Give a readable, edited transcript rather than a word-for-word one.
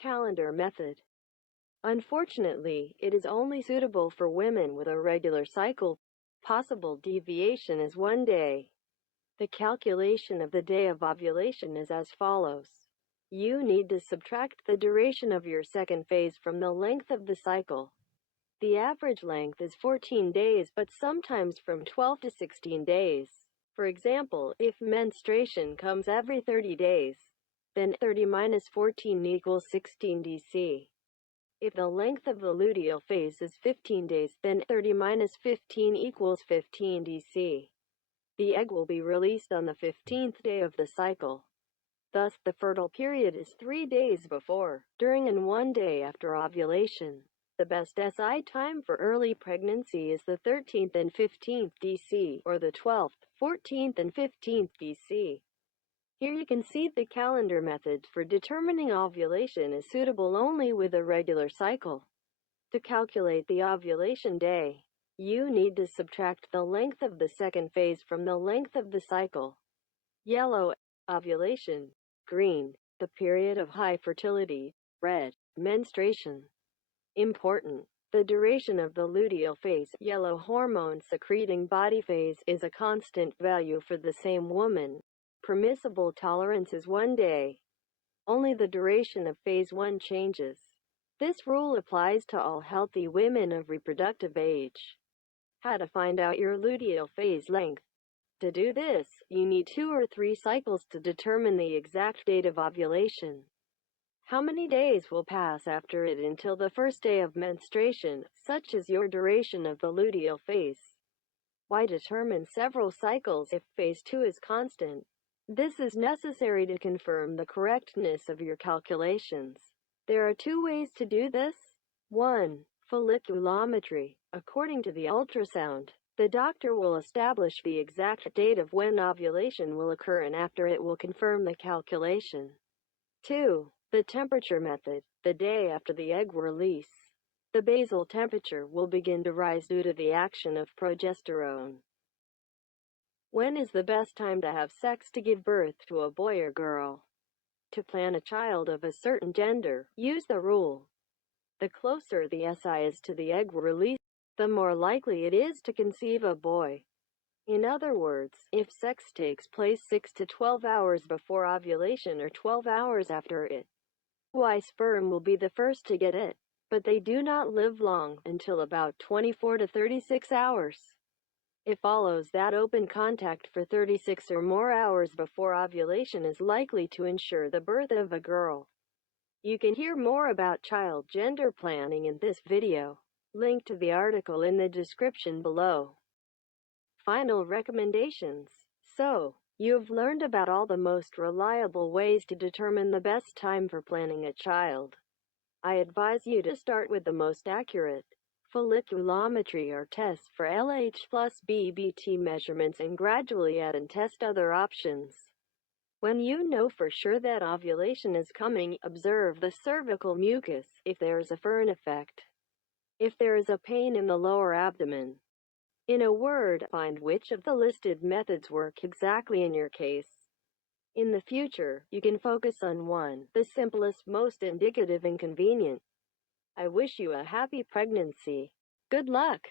Calendar method. Unfortunately, it is only suitable for women with a regular cycle. Possible deviation is 1 day. The calculation of the day of ovulation is as follows. You need to subtract the duration of your second phase from the length of the cycle. The average length is 14 days, but sometimes from 12 to 16 days. For example, if menstruation comes every 30 days, then 30 minus 14 equals 16 DC. If the length of the luteal phase is 15 days, then 30 minus 15 equals 15 DC. The egg will be released on the 15th day of the cycle. Thus, the fertile period is 3 days before, during, and 1 day after ovulation. The best SI time for early pregnancy is the 13th and 15th DC, or the 12th, 14th, and 15th DC. Here you can see the calendar method for determining ovulation is suitable only with a regular cycle. To calculate the ovulation day, you need to subtract the length of the second phase from the length of the cycle. Yellow, ovulation. Green, the period of high fertility. Red, menstruation. Important. The duration of the luteal phase, yellow hormone-secreting body phase, is a constant value for the same woman. Permissible tolerance is 1 day. Only the duration of phase 1 changes. This rule applies to all healthy women of reproductive age. How to find out your luteal phase length. To do this, you need 2 or 3 cycles to determine the exact date of ovulation. How many days will pass after it until the first day of menstruation, such as your duration of the luteal phase? Why determine several cycles if phase 2 is constant? This is necessary to confirm the correctness of your calculations. There are 2 ways to do this. 1. Folliculometry. According to the ultrasound, the doctor will establish the exact date of when ovulation will occur, and after it will confirm the calculation. 2. The temperature method. The day after the egg release, the basal temperature will begin to rise due to the action of progesterone. When is the best time to have sex to give birth to a boy or girl? To plan a child of a certain gender, use the rule. The closer the SI is to the egg release, the more likely it is to conceive a boy. In other words, if sex takes place 6 to 12 hours before ovulation or 12 hours after it, Y sperm will be the first to get it, but they do not live long, until about 24 to 36 hours. It follows that open contact for 36 or more hours before ovulation is likely to ensure the birth of a girl. You can hear more about child gender planning in this video. Link to the article in the description below. Final recommendations. So, you've learned about all the most reliable ways to determine the best time for planning a child. I advise you to start with the most accurate folliculometry or tests for LH plus BBT measurements, and gradually add and test other options. When you know for sure that ovulation is coming, observe the cervical mucus if there is a fern effect. If there is a pain in the lower abdomen. In a word, find which of the listed methods work exactly in your case. In the future, you can focus on one, the simplest, most indicative and convenient. I wish you a happy pregnancy. Good luck!